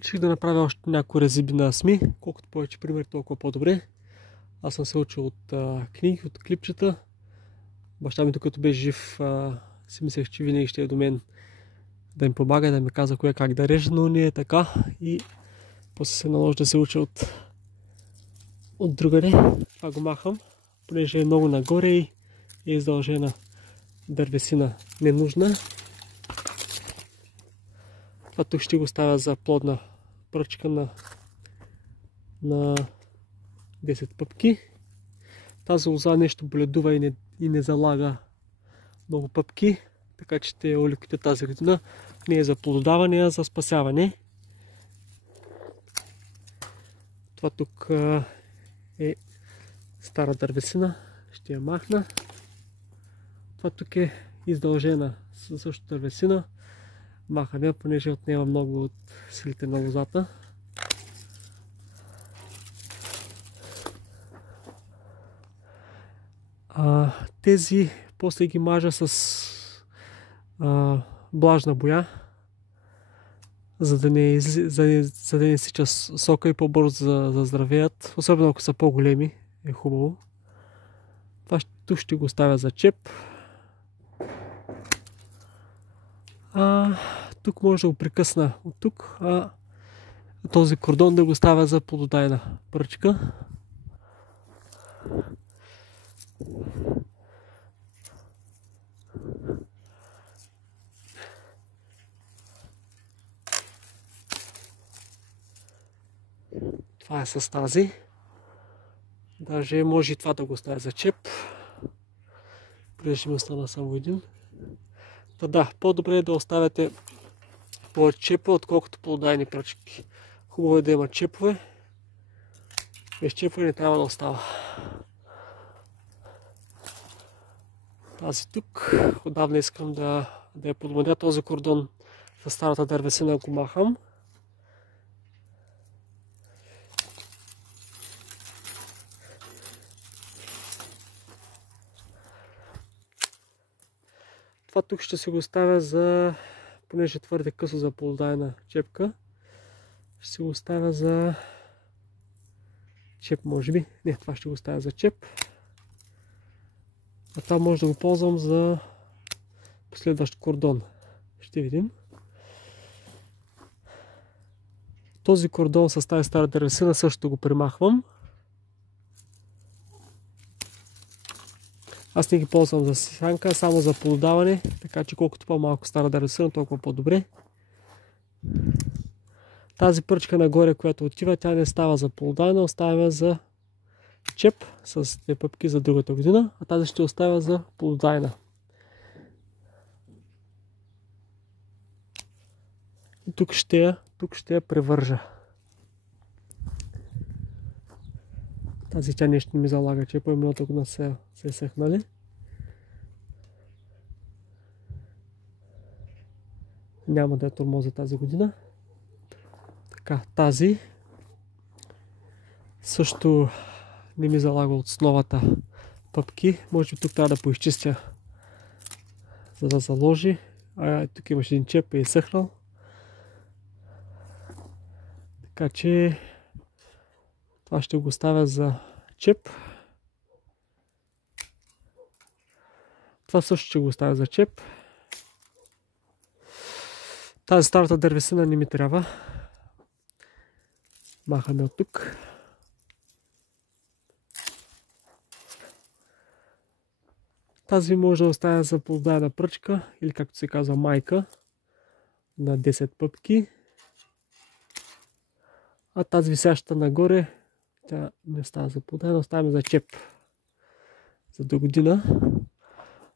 Реших да направя още някои резиби на СМИ. Колкото повече примери, толкова по-добре. Аз съм се учил от книги, от клипчета. Баща ми, докато беше жив, си мислех, че винаги ще е до мен да им помага, да ми каза кое как да реже, но не е така. И после се наложи да се уча от другаде. Това го махам, понеже е много нагоре и е издължена дървесина ненужна. Това тук ще го ставя за плодна пръчка на 10 пъпки. Тази лоза нещо боледува и не залага много пъпки, така че ще олекота тази година. Не е за плододаване, а за спасяване. Това тук е стара дървесина, ще я махна. Това тук е издължена със също дървесина. Махам я, понеже отнема много от силите на лозата. Тези после ги мажа с влажна боя, за да не сича сока и по-бързо да заздравеят. Особено ако са по-големи, е хубаво. Това тук ще го ставя за чеп. Тук може да го прекъсна от тук, този кордон да го ставя за плододайна пръчка. Това е с тази. Даже може и това да го ставя за чеп. Преди ми остана само един. Да, по-добре е да оставяте повече чепа, отколкото плододайни пръчки. Хубаво е да има чепове. Без чепове не трябва да остава. Тази тук, отдавна искам да я подмъдя. Този кордон с старата дървесина го махам. Това тук ще се го ставя за, понеже е твърде късо за плододайна чепка, ще се го ставя за чеп, може би. Не, това ще го ставя за чеп. А това може да го ползвам за последващ кордон. Ще видим. Този кордон с тази стара дървесина също го премахвам. Аз не ги ползвам за сянка, само за плододаване, така че колкото по-малко стара дървесина, толкова по-добре. Тази пръчка нагоре, която отива, тя не става за плододаване, оставяме за чеп с две пъпки за другата година, а тази ще оставя за плододайна. И тук ще я превържа. Тази тя нещо не ми залага, че по миналата година се съхнали. Няма да я тормоза тази година. Така, тази също не ми залага от основата пъпки. Може би тук трябва да поизчистя, за да заложи. Тук имаш един чеп и е съхнал. Така че това ще го ставя за чеп. Това също ще го ставя за чеп. Тази старата дървесина не ми трябва. Махаме от тук. Тази може да оставя за плододайна пръчка или както се казва майка на 10 пъпки. А тази висящата нагоре, тя не става за плододайна, оставяме за чеп за до година.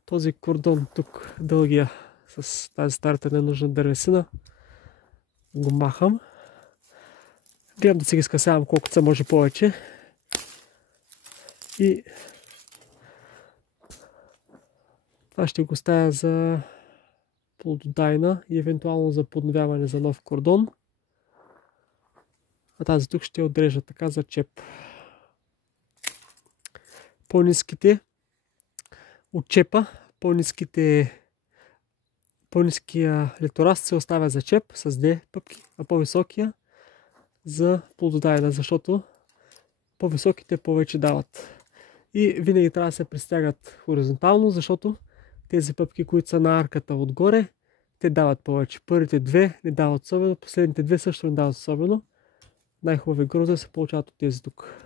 Този кордон тук, дългия, с тази старата ненужна дървесина, го махам. Гледам да си ги скъсявам колкото се може повече. И това ще го ставя за плододайна и евентуално за подновяване за нов кордон. А тази тук ще я отрежа така за чеп. По-ниските от чепа, по-ниския литораст се оставя за чеп с две пъпки, а по-високия за плододайна, защото по-високите повече дават. И винаги трябва да се пристягат хоризонтално, защото тези пъпки, които са на арката отгоре, те дават повече. Първите две не дават особено, последните две също не дават особено. Най-хубави грозде се получават от тези тук.